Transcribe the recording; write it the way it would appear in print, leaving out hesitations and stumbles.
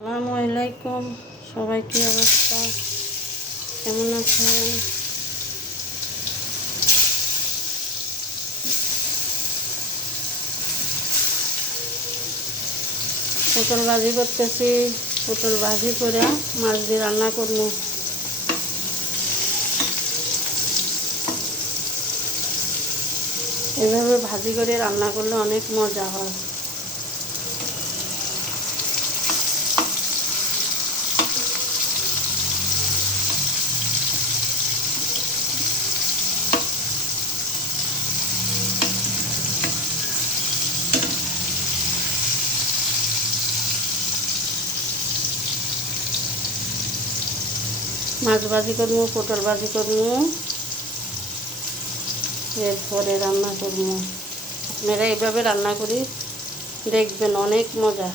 আসসালামু আলাইকুম। সবাই কি অবস্থা, কেমন আছেন? পটল ভাজি করতেছি। পটল ভাজি করে মাছ দিয়ে রান্না করবো। এভাবে ভাজি করে রান্না করলে অনেক মজা হয়। মাছ ভাজি করবো, পটল ভাজি করবো, এরপরে রান্না করবো। আপনারা এইভাবে রান্না করি দেখবেন, অনেক মজা।